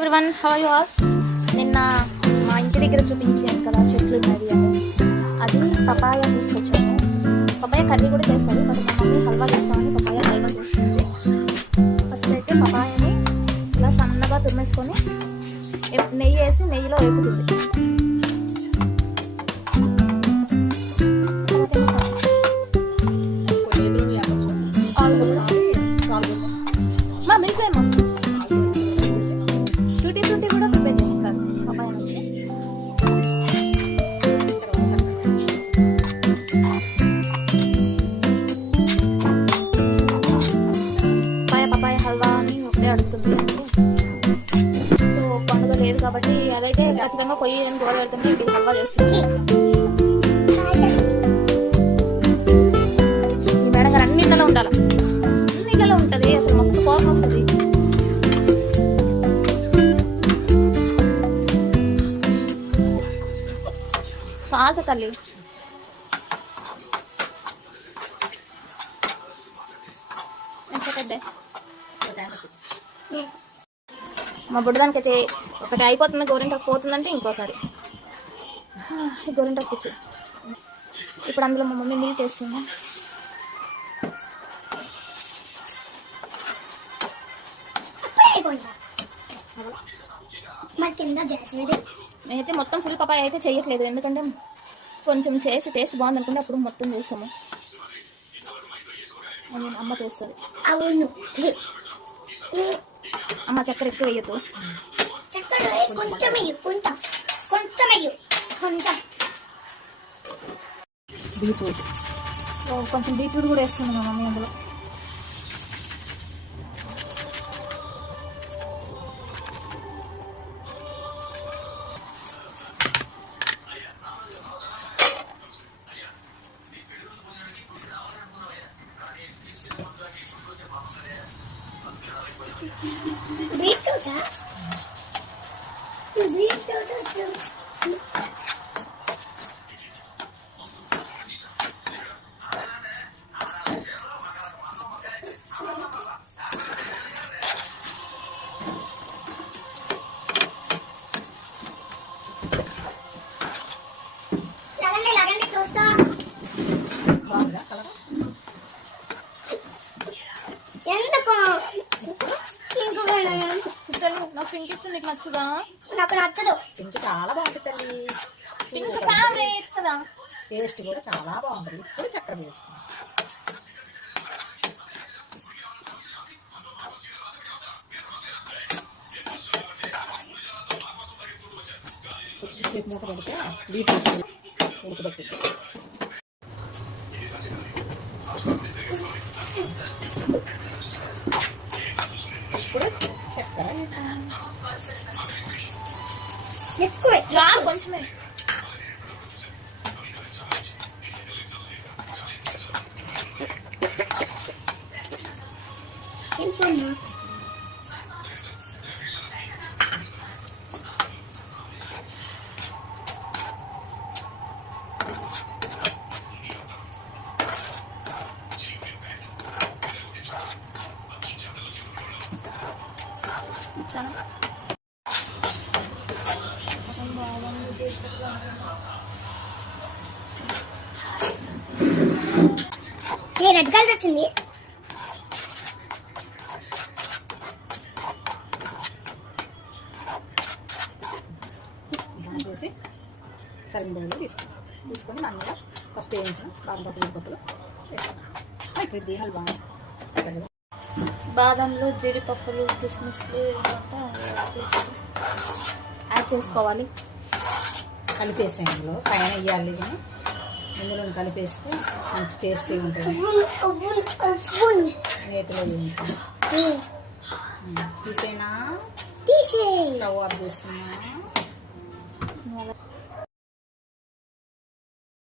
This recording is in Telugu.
Everyone, how are you all? నిన్న మా ఇంటి దగ్గర చూపించాను కదా చెట్లు ఉన్నవి అని, అది పపాయ తీసుకొచ్చాను. పపాయ కర్రీ కూడా చేస్తారు, బట్ మా మమ్మీ హల్వా చేస్తామని పపాయ హల్వా చేస్తుంది. ఫస్ట్ అయితే పపాయని ఇలా సన్నగా తురిమేసుకొని నెయ్యి వేసి నెయ్యిలో వేపుతుంది. మా మిల్క్ ఏమో టూటీ ఫ్రూటీ కూడా ప్రిపేర్ చేస్తారు పపాయ నుంచి. పపాయ హల్వా అని ఒకటే అడుగుతుంది. సో పండుగ లేదు కాబట్టి అదైతే ఖచ్చితంగా పొయ్యి అని గోర పెడుతుంది, ఇంటికి హల్వా చేస్తుంది. ఈ మేడం గారు అన్ని ఇళ్ళలో ఉండాలి, అన్ని ఇళ్ళలో ఉంటుంది. అసలు మస్తు కోపం వస్తుంది. కాదు తల్లి, మా బుడ్డదానికి అయితే ఒకటి అయిపోతుంది, గోరింటాకు పోతుందంటే ఇంకోసారి ఈ గోరింటాకు పిచ్చి. ఇప్పుడు అందులో మా మమ్మీ మిల్క్ వేస్తుంది. మేమైతే మొత్తం ఫుల్ పపాయ అయితే చేయట్లేదు, ఎందుకంటే కొంచెం చేసి టేస్ట్ బాగుంది అనుకుంటే అప్పుడు మొత్తం చేస్తాము. అమ్మ చేస్తుంది. అవును, అమ్మ చక్కెర ఎక్కువ వేయద్దు, కొంచెం బీట్రూట్ కూడా వేస్తుంది మా మమ్మీ అందులో. నాకు పింక్ ఇస్తుంది, నీకు నచ్చుదా? నాకు నచ్చదు. పింక్ చాలా బాగుంటుంది తల్లి, పింక్ ఫేవరెట్ కదా, టేస్ట్ కూడా చాలా బాగుంటుంది. ఇప్పుడు చక్కెర వేసుకున్నాం. కొద్దిసేపు మూత పెడితే బీట్రూట్ ఉడకబెట్టి ఇప్పుడు చక్కెర ఎక్కువ చాలు కొంచెమే. రెడ్ కలర్ వచ్చింది. చేసి సరిగ్గా బౌల్లో తీసుకొని నన్నగా ఫస్ట్ వేయించిన బాదం పప్పులు ఇప్పుడు హల్వా. బాదంలో జీడిపప్పులు కిస్మిస్లు యాడ్ చేసుకోవాలి. కలిపేసి అందులో పైన వేయాలి, కానీ ఇందులో కలిపేస్తే మంచి టేస్టీగా ఉంటుంది. నేతిలో వేయించాను. తీసేనా, స్టవ్ ఆఫ్ చేస్తున్నా.